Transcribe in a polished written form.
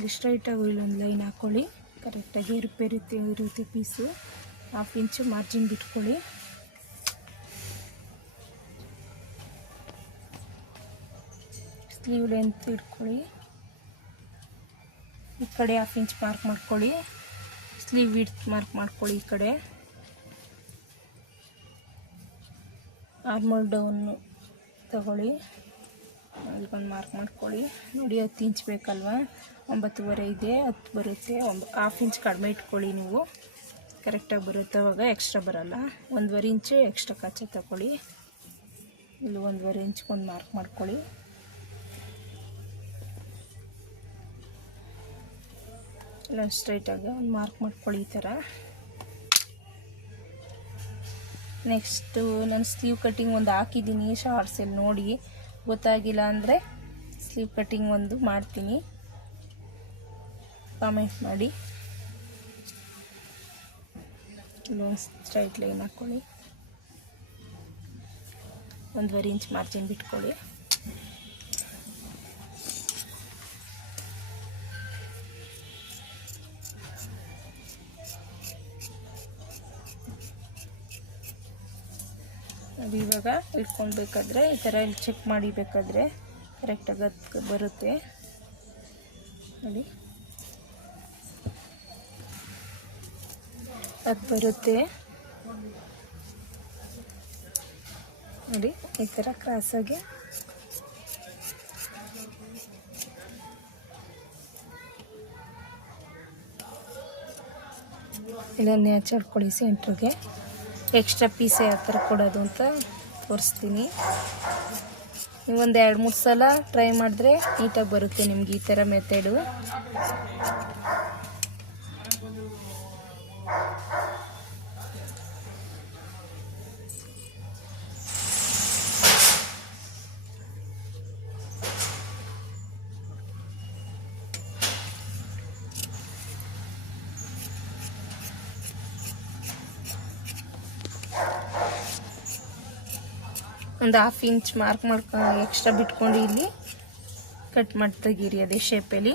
ಅಲ್ಲಿ ಸ್ಟ್ರೈಟಾಗಿ ಇಲ್ಲೊಂದು ಲೈನ್ ಹಾಕ್ಕೊಳ್ಳಿ. ಕರೆಕ್ಟಾಗಿ ಇರುತ್ತೆ ಪೀಸು. 1/2 ಇಂಚು ಮಾರ್ಜಿನ್ ಬಿಟ್ಕೊಳ್ಳಿ. ಸ್ಲೀವ್ ಲೆಂತ್ ಇಟ್ಕೊಳ್ಳಿ. ಈ ಕಡೆ 1/2 ಇಂಚ್ ಮಾರ್ಕ್ ಮಾಡ್ಕೊಳ್ಳಿ. ಸ್ಲೀವ್ ವಿಡ್ತ್ ಮಾರ್ಕ್ ಮಾಡ್ಕೊಳ್ಳಿ. ಈ ಕಡೆ ಆರ್ಮಲ್ ಡೌನು ತಗೊಳ್ಳಿ. ಅಲ್ಲಿಗೊಂದು ಮಾರ್ಕ್ ಮಾಡ್ಕೊಳ್ಳಿ. ನೋಡಿ 10 ಇಂಚ್ ಬೇಕಲ್ವಾ, 9.5 ಇದೆ, 10 ಬರುತ್ತೆ. 1/2 ಇಂಚ್ ಕಡಿಮೆ ಇಟ್ಕೊಳ್ಳಿ ನೀವು, ಕರೆಕ್ಟಾಗಿ ಬರುತ್ತೆ. ಅವಾಗ ಎಕ್ಸ್ಟ್ರಾ ಬರಲ್ಲ. 1.5 ಇಂಚು ಎಕ್ಸ್ಟ್ರಾ ಕಚ್ಚೆ ತಗೊಳ್ಳಿ. ಇಲ್ಲಿ 1.5 ಇಂಚ್ಗೊಂದು ಮಾರ್ಕ್ ಮಾಡ್ಕೊಳ್ಳಿ. ಇಲ್ಲ ಸ್ಟ್ರೈಟಾಗಿ ಒಂದು ಮಾರ್ಕ್ ಮಾಡ್ಕೊಳ್ಳಿ ಈ ಥರ. ನೆಕ್ಸ್ಟು ನಾನು ಸ್ಲೀವ್ ಕಟ್ಟಿಂಗ್ ಒಂದು ಹಾಕಿದ್ದೀನಿ ಶಾರ್ಟ್ಸಲ್ಲಿ. ನೋಡಿ ಗೊತ್ತಾಗಿಲ್ಲ ಅಂದರೆ ಸ್ಲೀವ್ ಕಟ್ಟಿಂಗ್ ಒಂದು ಮಾಡ್ತೀನಿ, ಕಾಮೆಂಟ್ ಮಾಡಿ. ಇಲ್ಲೊಂದು ಸ್ಟ್ರೈಟ್ ಲೈನ್ ಹಾಕ್ಕೊಳ್ಳಿ. 1.5 ಇಂಚ್ ಮಾರ್ಜಿನ್ ಬಿಟ್ಕೊಳ್ಳಿ. ಅದು ಇವಾಗ ಇಟ್ಕೊಳ್ಬೇಕಾದ್ರೆ ಈ ಥರ ಇಲ್ಲಿ ಚೆಕ್ ಮಾಡಿ ಬೇಕಾದರೆ ಕರೆಕ್ಟಾಗಿ ಅದು ಬರುತ್ತೆ. ನೋಡಿ ಅದು ಬರುತ್ತೆ. ನೋಡಿ ಈ ಥರ ಕ್ರಾಸಾಗಿ ಇದನ್ನೇ ಹಚ್ಚಾಡ್ಕೊಳ್ಳಿ ಸೆಂಟ್ರಿಗೆ. ಎಕ್ಸ್ಟ್ರಾ ಪೀಸೇ ಯಾವ ಥರ ಕೊಡೋದು ಅಂತ ತೋರಿಸ್ತೀನಿ. ನೀವೊಂದು 2-3 ಸಲ ಟ್ರೈ ಮಾಡಿದ್ರೆ ನೀಟಾಗಿ ಬರುತ್ತೆ ನಿಮ್ಗೆ ಈ ಥರ ಮೆಥಡು. ಒಂದು 1/2 ಇಂಚ್ ಮಾರ್ಕ್ ಎಕ್ಸ್ಟ್ರಾ ಬಿಟ್ಕೊಂಡು ಇಲ್ಲಿ ಕಟ್ ಮಾಡಿ ತೆಗೀರಿ ಅದೇ ಶೇಪಲ್ಲಿ.